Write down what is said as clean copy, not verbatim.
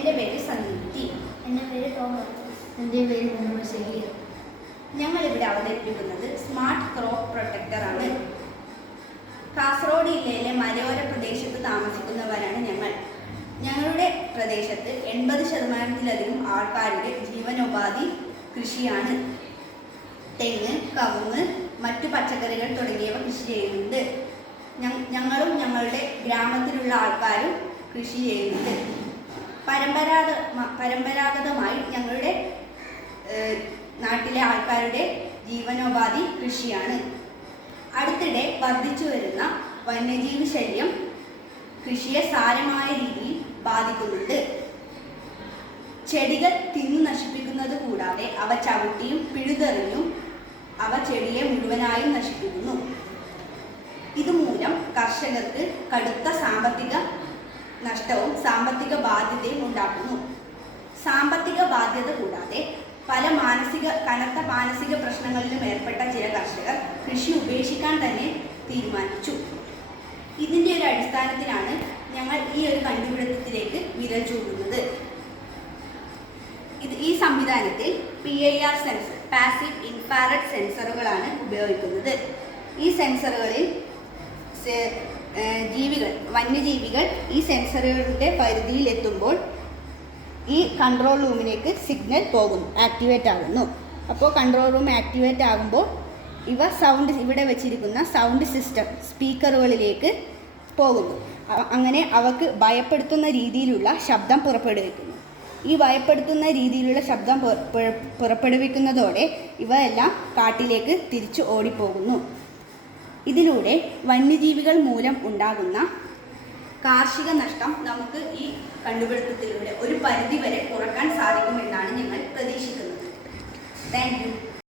എൻ്റെ പേര് സന്ദീപ്തി. എൻ്റെ പേര് തോമസ്. എൻ്റെ പേര് മുഹമ്മദ് ഷഹീർ. ഞങ്ങളിവിടെ അവതരിപ്പിക്കുന്നത് സ്മാർട്ട് ക്രോപ്പ് പ്രൊട്ടക്ടർ ആണ്. കാസർഗോഡ് ജില്ലയിലെ മലയോര പ്രദേശത്ത് താമസിക്കുന്നവരാണ് ഞങ്ങൾ. ഞങ്ങളുടെ പ്രദേശത്ത് 80% ആൾക്കാരുടെ ജീവനോപാധി കൃഷിയാണ്. തെങ്ങ്, കവുങ്ങ്, മറ്റു പച്ചക്കറികൾ തുടങ്ങിയവ കൃഷി ചെയ്യുന്നുണ്ട്. ഞങ്ങളും ഞങ്ങളുടെ ഗ്രാമത്തിലുള്ള ആൾക്കാരും കൃഷി ചെയ്യുന്നുണ്ട്. പരമ്പരാഗതമായി ഞങ്ങളുടെ നാട്ടിലെ ആൾക്കാരുടെ ജീവനോപാധി കൃഷിയാണ്. അടുത്തിടെ വർദ്ധിച്ചു വരുന്ന വന്യജീവി ശല്യം കൃഷിയെ സാരമായ രീതിയിൽ ബാധിക്കുന്നുണ്ട്. ചെടികൾ തിന്നു നശിപ്പിക്കുന്നത് കൂടാതെ അവ ചവിട്ടിയും പിഴുതെറിഞ്ഞും അവ ചെടിയെ മുഴുവനായും നശിപ്പിക്കുന്നു. ഇതുമൂലം കർഷകർക്ക് കടുത്ത സാമ്പത്തിക നഷ്ടവും സാമ്പത്തിക ബാധ്യതയും ഉണ്ടാക്കുന്നു. സാമ്പത്തിക ബാധ്യത കൂടാതെ കനത്ത മാനസിക പ്രശ്നങ്ങളിലും ഏർപ്പെട്ട ചില കർഷകർ കൃഷി ഉപേക്ഷിക്കാൻ തന്നെ തീരുമാനിച്ചു. ഇതിൻ്റെ ഒരു അടിസ്ഥാനത്തിലാണ് ഞങ്ങൾ ഈ ഒരു കണ്ടുപിടുത്തത്തിലേക്ക് വിരൽ ചൂണ്ടുന്നത്. ഈ സംവിധാനത്തിൽ PIR സെൻസർ, പാസീവ് ഇൻഫ്രാറെഡ് സെൻസറുകളാണ് ഉപയോഗിക്കുന്നത്. ഈ സെൻസറുകളിൽ വന്യജീവികൾ ഈ സെൻസറുകളുടെ പരിധിയിൽ എത്തുമ്പോൾ ഈ കൺട്രോൾ റൂമിലേക്ക് സിഗ്നൽ പോകുന്നു, ആക്ടിവേറ്റ് ആകുന്നു. അപ്പോൾ കൺട്രോൾ റൂം ആക്ടിവേറ്റ് ആകുമ്പോൾ ഇവിടെ വെച്ചിരിക്കുന്ന സൗണ്ട് സിസ്റ്റം സ്പീക്കറുകളിലേക്ക് പോകുന്നു. അങ്ങനെ അവക്ക് ഭയപ്പെടുത്തുന്ന രീതിയിലുള്ള ശബ്ദം പുറപ്പെടുവിക്കുന്നു. ഈ ഭയപ്പെടുത്തുന്ന രീതിയിലുള്ള ശബ്ദം പുറപ്പെടുവിക്കുന്നതോടെ ഇവയെല്ലാം കാട്ടിലേക്ക് തിരിച്ചു ഓടിപ്പോകുന്നു. ഇതിലൂടെ വന്യജീവികൾ മൂലം ഉണ്ടാകുന്ന കാർഷിക നഷ്ടം നമുക്ക് ഈ കണ്ടുപിടുത്തത്തിലൂടെ ഒരു പരിധിവരെ കുറക്കാൻ സാധിക്കുമെന്നാണ് ഞങ്ങൾ പ്രതീക്ഷിക്കുന്നത്. Thank you.